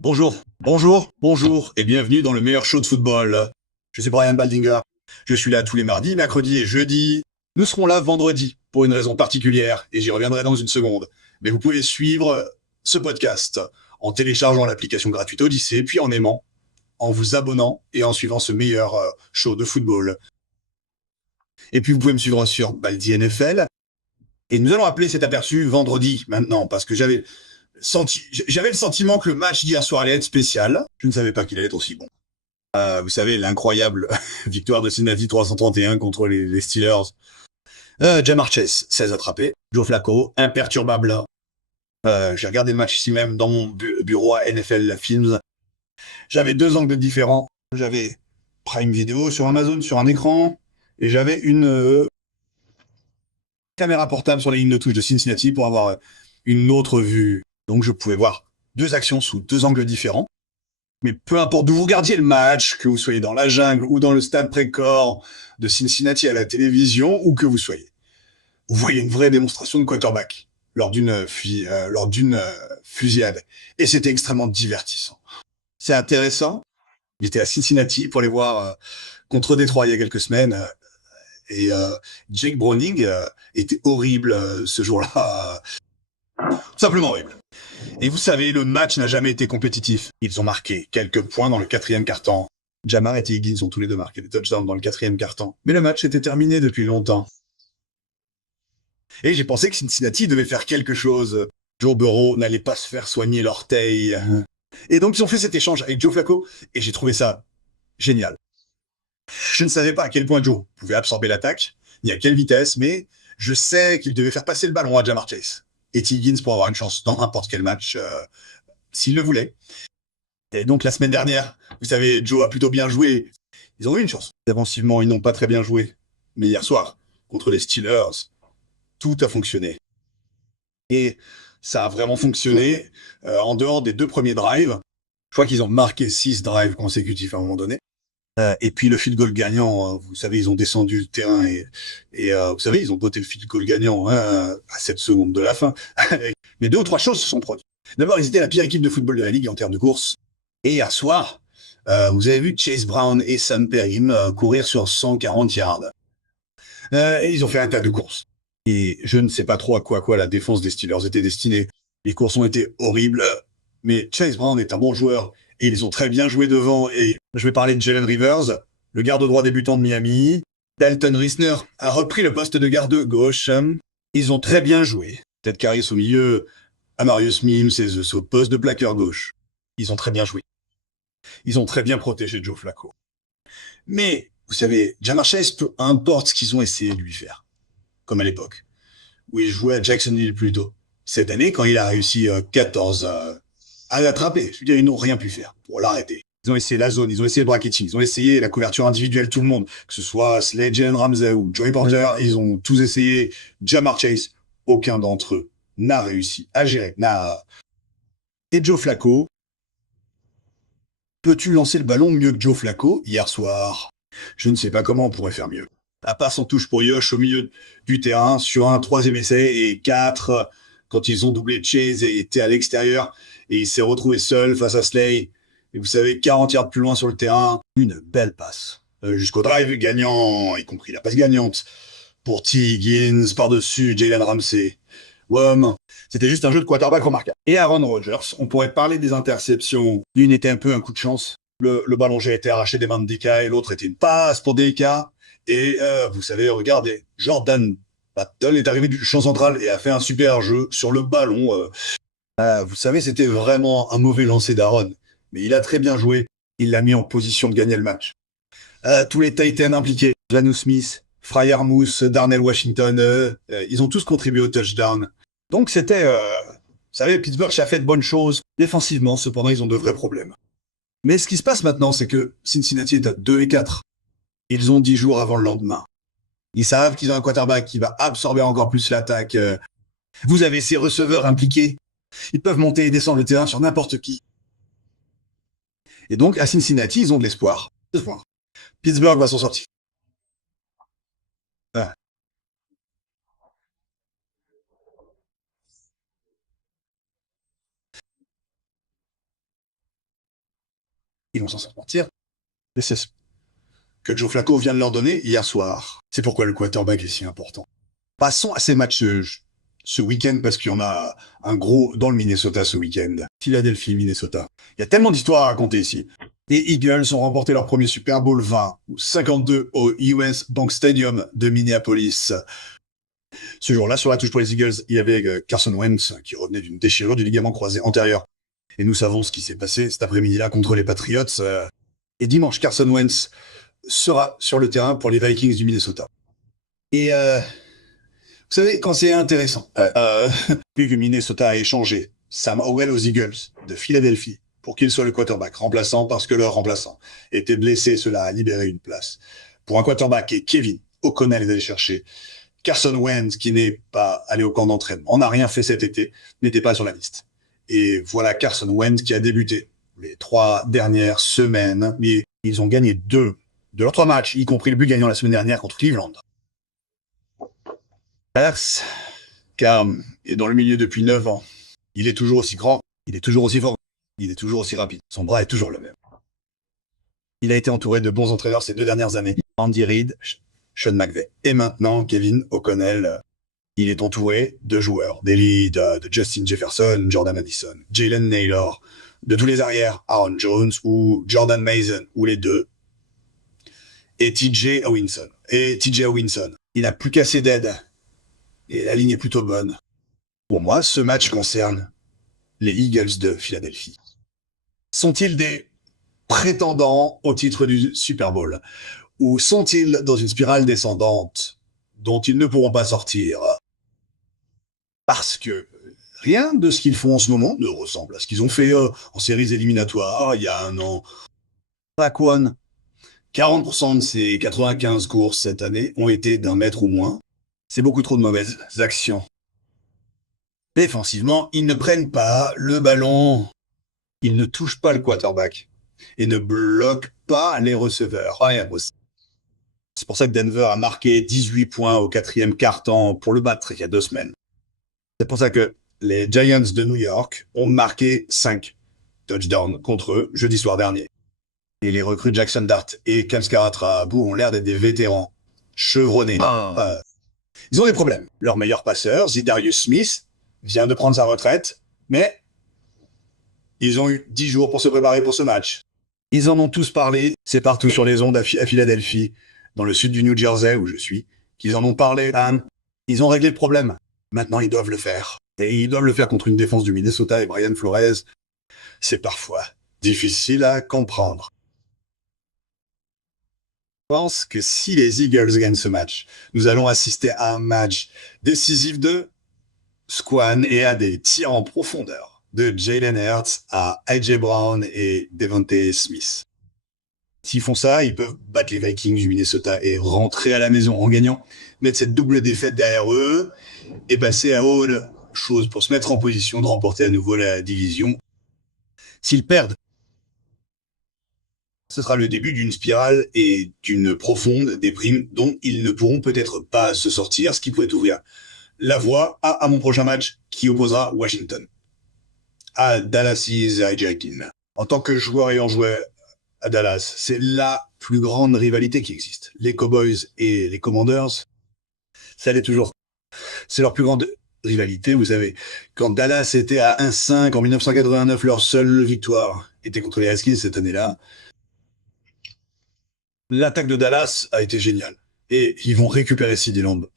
Bonjour, bonjour, bonjour, et bienvenue dans le meilleur show de football. Je suis Brian Baldinger. Je suis là tous les mardis, mercredis et jeudis. Nous serons là vendredi, pour une raison particulière, et j'y reviendrai dans une seconde. Mais vous pouvez suivre ce podcast en téléchargeant l'application gratuite Odyssée, puis en aimant, en vous abonnant et en suivant ce meilleur show de football. Et puis vous pouvez me suivre sur Baldi NFL. Et nous allons appeler cet aperçu vendredi maintenant, parce que j'avais le sentiment que le match d'hier soir allait être spécial. Je ne savais pas qu'il allait être aussi bon. Vous savez, l'incroyable victoire de Cincinnati 331 contre les Steelers. Jamar Chase, 16 attrapés. Joe Flacco, imperturbable. J'ai regardé le match ici même dans mon bureau à NFL Films. J'avais deux angles différents. J'avais Prime Video sur Amazon, sur un écran, et j'avais une caméra portable sur les lignes de touche de Cincinnati pour avoir une autre vue. Donc je pouvais voir deux actions sous deux angles différents. Mais peu importe d'où vous regardiez le match, que vous soyez dans la jungle ou dans le stade Précor de Cincinnati à la télévision, ou que vous soyez, vous voyez une vraie démonstration de quarterback lors d'une fusillade. Et c'était extrêmement divertissant. C'est intéressant. J'étais à Cincinnati pour les voir contre Détroit il y a quelques semaines. Et Jake Browning était horrible ce jour-là. Simplement horrible. Et vous savez, le match n'a jamais été compétitif. Ils ont marqué quelques points dans le quatrième quart-temps. Jamar et T. Higgins ont tous les deux marqué des touchdowns dans le quatrième quart-temps. Mais le match était terminé depuis longtemps. Et j'ai pensé que Cincinnati devait faire quelque chose. Joe Burrow n'allait pas se faire soigner l'orteil. Et donc ils ont fait cet échange avec Joe Flacco, et j'ai trouvé ça génial. Je ne savais pas à quel point Joe pouvait absorber l'attaque, ni à quelle vitesse, mais je sais qu'il devait faire passer le ballon à Jamar Chase et T. Higgins pour avoir une chance dans n'importe quel match, s'il le voulait. Et donc la semaine dernière, vous savez, Joe a plutôt bien joué. Ils ont eu une chance. Défensivement, ils n'ont pas très bien joué. Mais hier soir, contre les Steelers, tout a fonctionné. Et ça a vraiment fonctionné en dehors des deux premiers drives. Je crois qu'ils ont marqué 6 drives consécutifs à un moment donné. Et puis le field goal gagnant, vous savez, ils ont descendu le terrain et vous savez, ils ont doté le field goal gagnant à 7 secondes de la fin. Mais deux ou trois choses se sont produites. D'abord, ils étaient la pire équipe de football de la ligue en termes de course. Et hier soir, vous avez vu Chase Brown et Sam Perrim courir sur 140 yards. Et ils ont fait un tas de courses. Et je ne sais pas trop à quoi la défense des Steelers était destinée. Les courses ont été horribles, mais Chase Brown est un bon joueur et ils ont très bien joué devant. Et je vais parler de Jalen Rivers, le garde droit débutant de Miami. Dalton Risner a repris le poste de garde gauche. Ils ont très bien joué. Ted Karras au milieu, Amarius Mims et au poste de plaqueur gauche. Ils ont très bien joué. Ils ont très bien protégé Joe Flacco. Mais, vous savez, Jamar Chase, peu importe ce qu'ils ont essayé de lui faire, comme à l'époque, où il jouait à Jacksonville plus tôt. Cette année, quand il a réussi 14 à l'attraper, je veux dire, ils n'ont rien pu faire pour l'arrêter. Ils ont essayé la zone, ils ont essayé le bracketing, ils ont essayé la couverture individuelle, tout le monde, que ce soit Slade Jalen Ramsey ou Joey Porter, ils ont tous essayé. Jamar Chase, aucun d'entre eux n'a réussi à gérer. Et Joe Flacco, peux-tu lancer le ballon mieux que Joe Flacco hier soir? Je ne sais pas comment on pourrait faire mieux. À part son touche pour Yosh au milieu du terrain sur un troisième essai et 4 quand ils ont doublé Chase et était à l'extérieur et il s'est retrouvé seul face à Slay. Et vous savez, 40 yards plus loin sur le terrain, une belle passe. Jusqu'au drive gagnant, y compris la passe gagnante pour T. Higgins par-dessus Jalen Ramsey. Wom. C'était juste un jeu de quarterback remarquable. Et Aaron Rodgers, on pourrait parler des interceptions. L'une était un peu un coup de chance. Le ballon j'ai été arraché des mains de DK et l'autre était une passe pour DK. Et vous savez, regardez, Jordan Battle est arrivé du champ central et a fait un super jeu sur le ballon. Vous savez, c'était vraiment un mauvais lancer d'Aaron. Mais il a très bien joué. Il l'a mis en position de gagner le match. Tous les Titans impliqués, Janu Smith, Fryermuth, Darnell Washington, ils ont tous contribué au touchdown. Donc c'était, vous savez, Pittsburgh a fait de bonnes choses. Défensivement, cependant, ils ont de vrais problèmes. Mais ce qui se passe maintenant, c'est que Cincinnati est à 2-4. Ils ont 10 jours avant le lendemain. Ils savent qu'ils ont un quarterback qui va absorber encore plus l'attaque. Vous avez ces receveurs impliqués. Ils peuvent monter et descendre le terrain sur n'importe qui. Et donc, à Cincinnati, ils ont de l'espoir. Pittsburgh va s'en sortir. Ah. ils vont s'en sortir. Et c'est ce que Joe Flacco vient de leur donner hier soir. C'est pourquoi le quarterback est si important. Passons à ces matchs ce week-end, parce qu'il y en a un gros dans le Minnesota ce week-end. Philadelphie, Minnesota. Il y a tellement d'histoires à raconter ici. Les Eagles ont remporté leur premier Super Bowl 20 ou 52 au US Bank Stadium de Minneapolis. Ce jour-là, sur la touche pour les Eagles, il y avait Carson Wentz qui revenait d'une déchirure du ligament croisé antérieur. Et nous savons ce qui s'est passé cet après-midi-là contre les Patriots. Et dimanche, Carson Wentz sera sur le terrain pour les Vikings du Minnesota. Et vous savez, quand c'est intéressant, vu que Minnesota a échangé Sam Howell aux Eagles de Philadelphie pour qu'il soit le quarterback remplaçant parce que leur remplaçant était blessé, cela a libéré une place. Pour un quarterback, et Kevin O'Connell est allé chercher Carson Wentz, qui n'est pas allé au camp d'entraînement, on n'a rien fait cet été, n'était pas sur la liste. Et voilà Carson Wentz qui a débuté les 3 dernières semaines. Mais ils ont gagné 2 de leurs 3 matchs, y compris le but gagnant la semaine dernière contre Cleveland. Dallas, car est dans le milieu depuis 9 ans. Il est toujours aussi grand, il est toujours aussi fort, il est toujours aussi rapide. Son bras est toujours le même. Il a été entouré de bons entraîneurs ces 2 dernières années. Andy Reid, Sean McVay. Et maintenant, Kevin O'Connell. Il est entouré de joueurs d'élite, de Justin Jefferson, Jordan Addison, Jalen Naylor, de tous les arrières, Aaron Jones ou Jordan Mason, ou les deux. Et TJ Hawkinson. Il n'a plus qu'assez d'aide. Et la ligne est plutôt bonne. Pour moi, ce match concerne les Eagles de Philadelphie. Sont-ils des prétendants au titre du Super Bowl? Ou sont-ils dans une spirale descendante dont ils ne pourront pas sortir? Parce que rien de ce qu'ils font en ce moment ne ressemble à ce qu'ils ont fait en séries éliminatoires il y a un an. Raquan, 40% de ses 95 courses cette année ont été d'1 mètre ou moins. C'est beaucoup trop de mauvaises actions. Défensivement, ils ne prennent pas le ballon. Ils ne touchent pas le quarterback. Et ne bloquent pas les receveurs. C'est pour ça que Denver a marqué 18 points au 4e quart-temps pour le battre il y a 2 semaines. C'est pour ça que les Giants de New York ont marqué 5 touchdowns contre eux jeudi soir dernier. Et les recrues Jackson Dart et Cam Skaratrabu ont l'air d'être des vétérans chevronnés. Ils ont des problèmes. Leur meilleur passeur, Zydarius Smith, vient de prendre sa retraite, mais ils ont eu 10 jours pour se préparer pour ce match. Ils en ont tous parlé, c'est partout sur les ondes à Philadelphie, dans le sud du New Jersey où je suis, qu'ils en ont parlé. Ils ont réglé le problème. Maintenant, ils doivent le faire. Et ils doivent le faire contre une défense du Minnesota et Brian Flores. C'est parfois difficile à comprendre. Je pense que si les Eagles gagnent ce match, nous allons assister à un match décisif de Squan et à des tirs en profondeur de Jalen Hurts à AJ Brown et Devontae Smith. S'ils font ça, ils peuvent battre les Vikings du Minnesota et rentrer à la maison en gagnant, mettre cette double défaite derrière eux et passer à autre chose pour se mettre en position de remporter à nouveau la division. S'ils perdent, ce sera le début d'une spirale et d'une profonde déprime dont ils ne pourront peut-être pas se sortir, ce qui pourrait ouvrir la voie à mon prochain match qui opposera Washington à Dallas' Hijacking. En tant que joueur ayant joué à Dallas, c'est la plus grande rivalité qui existe. Les Cowboys et les Commanders, ça l'est toujours. C'est leur plus grande rivalité, vous savez. Quand Dallas était à 1-5 en 1989, leur seule victoire était contre les Redskins cette année-là. L'attaque de Dallas a été géniale. Et ils vont récupérer CeeDee Lamb.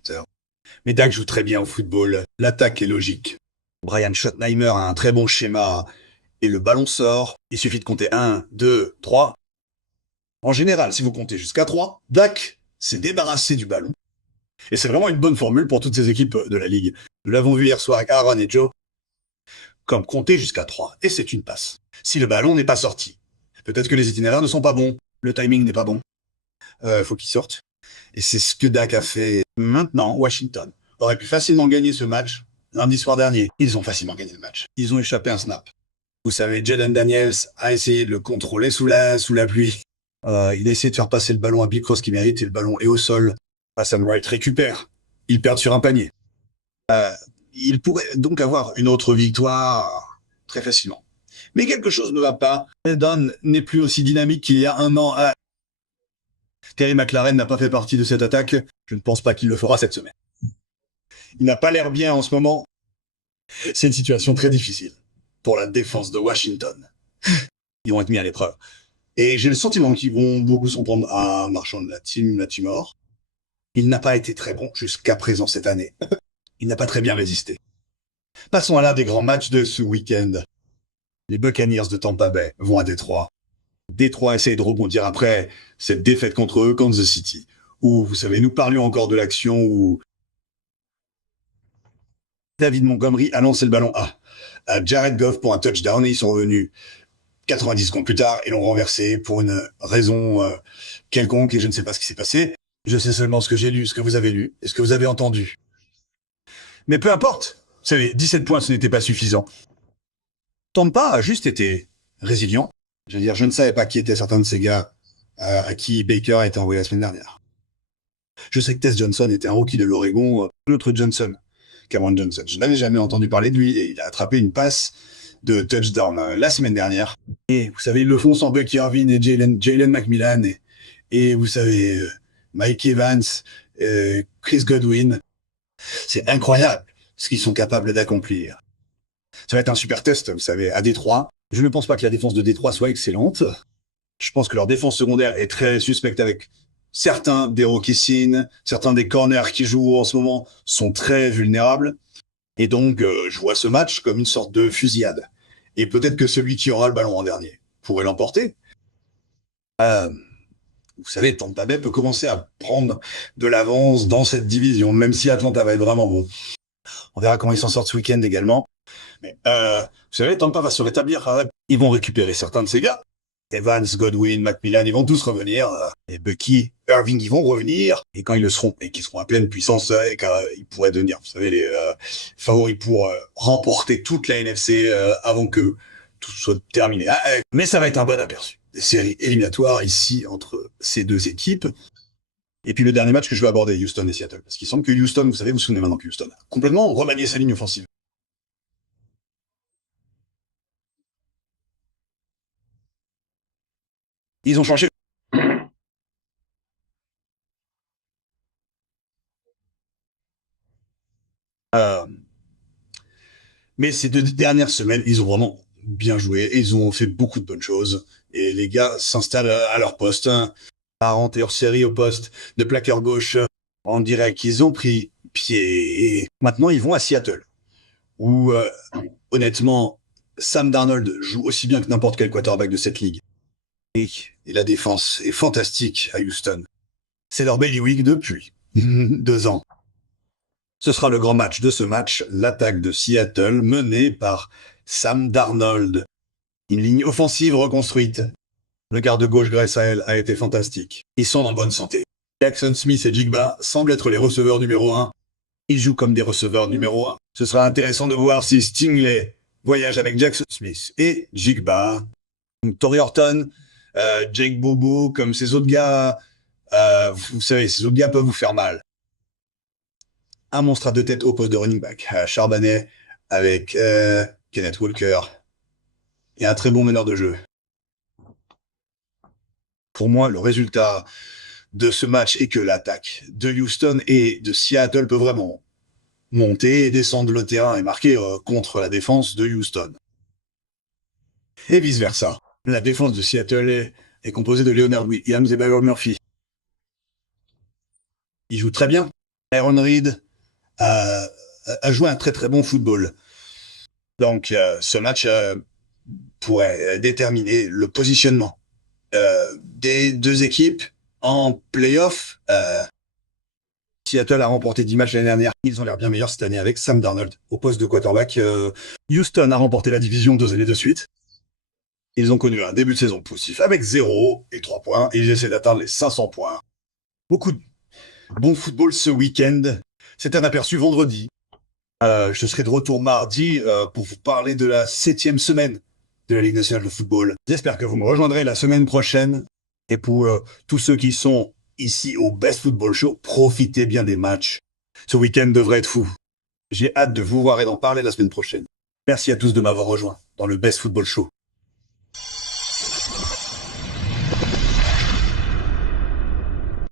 Mais Dak joue très bien au football. L'attaque est logique. Brian Schottenheimer a un très bon schéma. Et le ballon sort. Il suffit de compter 1, 2, 3. En général, si vous comptez jusqu'à 3, Dak s'est débarrassé du ballon. Et c'est vraiment une bonne formule pour toutes ces équipes de la Ligue. Nous l'avons vu hier soir avec Aaron et Joe. Comme compter jusqu'à 3. Et c'est une passe. Si le ballon n'est pas sorti, peut-être que les itinéraires ne sont pas bons. Le timing n'est pas bon. Faut qu'il sorte. Et c'est ce que Dak a fait. Maintenant, Washington aurait pu facilement gagner ce match lundi soir dernier. Ils ont facilement gagné le match. Ils ont échappé un snap. Vous savez, Jaden Daniels a essayé de le contrôler sous la pluie. Il a essayé de faire passer le ballon à Big Cross qui mérite et le ballon est au sol. Hassan Wright récupère. Ils perdent sur un panier. Il pourrait donc avoir une autre victoire très facilement. Mais quelque chose ne va pas. Don n'est plus aussi dynamique qu'il y a un an. Terry McLaren n'a pas fait partie de cette attaque. Je ne pense pas qu'il le fera cette semaine. Il n'a pas l'air bien en ce moment. C'est une situation très difficile pour la défense de Washington. Ils vont être mis à l'épreuve. Et j'ai le sentiment qu'ils vont beaucoup s'en prendre à Marchand de la team Latimore. Il n'a pas été très bon jusqu'à présent cette année. Il n'a pas très bien résisté. Passons à l'un des grands matchs de ce week-end. Les Buccaneers de Tampa Bay vont à Détroit. Détroit essaie de rebondir après cette défaite contre eux, Kansas City. Où, vous savez, nous parlions encore de l'action où David Montgomery a lancé le ballon à Jared Goff pour un touchdown et ils sont revenus 90 secondes plus tard et l'ont renversé pour une raison quelconque et je ne sais pas ce qui s'est passé. Je sais seulement ce que j'ai lu, ce que vous avez lu et ce que vous avez entendu. Mais peu importe, vous savez, 17 points, ce n'était pas suffisant. Tampa a juste été résilient. Je veux dire, je ne savais pas qui étaient certains de ces gars à qui Baker a été envoyé la semaine dernière. Je sais que Tess Johnson était un rookie de l'Oregon, l'autre Johnson, Cameron Johnson. Je n'avais jamais entendu parler de lui et il a attrapé une passe de touchdown la semaine dernière. Et vous savez, ils le font sans Bucky Irvin et Jalen McMillan et vous savez, Mike Evans, Chris Godwin. C'est incroyable ce qu'ils sont capables d'accomplir. Ça va être un super test, vous savez, à Détroit. Je ne pense pas que la défense de Détroit soit excellente. Je pense que leur défense secondaire est très suspecte avec certains des Rockies, certains des corners qui jouent en ce moment sont très vulnérables. Et donc, je vois ce match comme une sorte de fusillade. Et peut-être que celui qui aura le ballon en dernier pourrait l'emporter. Vous savez, Tampa Bay peut commencer à prendre de l'avance dans cette division, même si Atlanta va être vraiment bon. On verra comment ils s'en sortent ce week-end également. Mais, vous savez, Tampa va se rétablir. Ils vont récupérer certains de ces gars. Evans, Godwin, McMillan, ils vont tous revenir. Et Bucky, Irving, ils vont revenir. Et quand ils le seront, et qu'ils seront à pleine puissance, et qu'ils pourraient devenir, vous savez, les favoris pour remporter toute la NFC avant que tout soit terminé. Mais ça va être un bon aperçu. Des séries éliminatoires ici entre ces deux équipes. Et puis le dernier match que je vais aborder, Houston et Seattle. Parce qu'il semble que Houston, vous savez, vous vous souvenez maintenant que Houston a complètement remanié sa ligne offensive. Ils ont changé. Mais ces 2 dernières semaines, ils ont vraiment bien joué. Et ils ont fait beaucoup de bonnes choses. Et les gars s'installent à leur poste. Parent et hors série au poste de plaqueur gauche. On dirait qu'ils ont pris pied. Et maintenant, ils vont à Seattle. Où, honnêtement, Sam Darnold joue aussi bien que n'importe quel quarterback de cette ligue. Et la défense est fantastique à Houston. C'est leur bailiwick depuis 2 ans. Ce sera le grand match de ce match, l'attaque de Seattle menée par Sam Darnold. Une ligne offensive reconstruite. Le garde-gauche Greg Sahel a été fantastique. Ils sont en bonne santé. Jackson Smith et Jigba semblent être les receveurs numéro 1. Ils jouent comme des receveurs numéro 1. Ce sera intéressant de voir si Stingley voyage avec Jackson Smith et Jigba. Torrey Horton, Jake Bobo, comme ces autres gars, vous savez, ces autres gars peuvent vous faire mal. Un monstre à 2 têtes au poste de running back, Charbonnet, avec Kenneth Walker, et un très bon meneur de jeu. Pour moi, le résultat de ce match est que l'attaque de Houston et de Seattle peut vraiment monter et descendre le terrain et marquer contre la défense de Houston. Et vice-versa. La défense de Seattle est composée de Leonard Williams et Byron Murphy. Ils jouent très bien. Aaron Reed a joué un très très bon football. Donc ce match pourrait déterminer le positionnement des deux équipes en play-off. Seattle a remporté 10 matchs l'année dernière. Ils ont l'air bien meilleurs cette année avec Sam Darnold au poste de quarterback. Houston a remporté la division 2 années de suite. Ils ont connu un début de saison positif avec 0 et 3 points. Et ils essaient d'atteindre les 500 points. Beaucoup de bon football ce week-end. C'est un aperçu vendredi. Je serai de retour mardi pour vous parler de la 7e semaine de la Ligue nationale de football. J'espère que vous me rejoindrez la semaine prochaine. Et pour tous ceux qui sont ici au Best Football Show, profitez bien des matchs. Ce week-end devrait être fou. J'ai hâte de vous voir et d'en parler la semaine prochaine. Merci à tous de m'avoir rejoint dans le Best Football Show.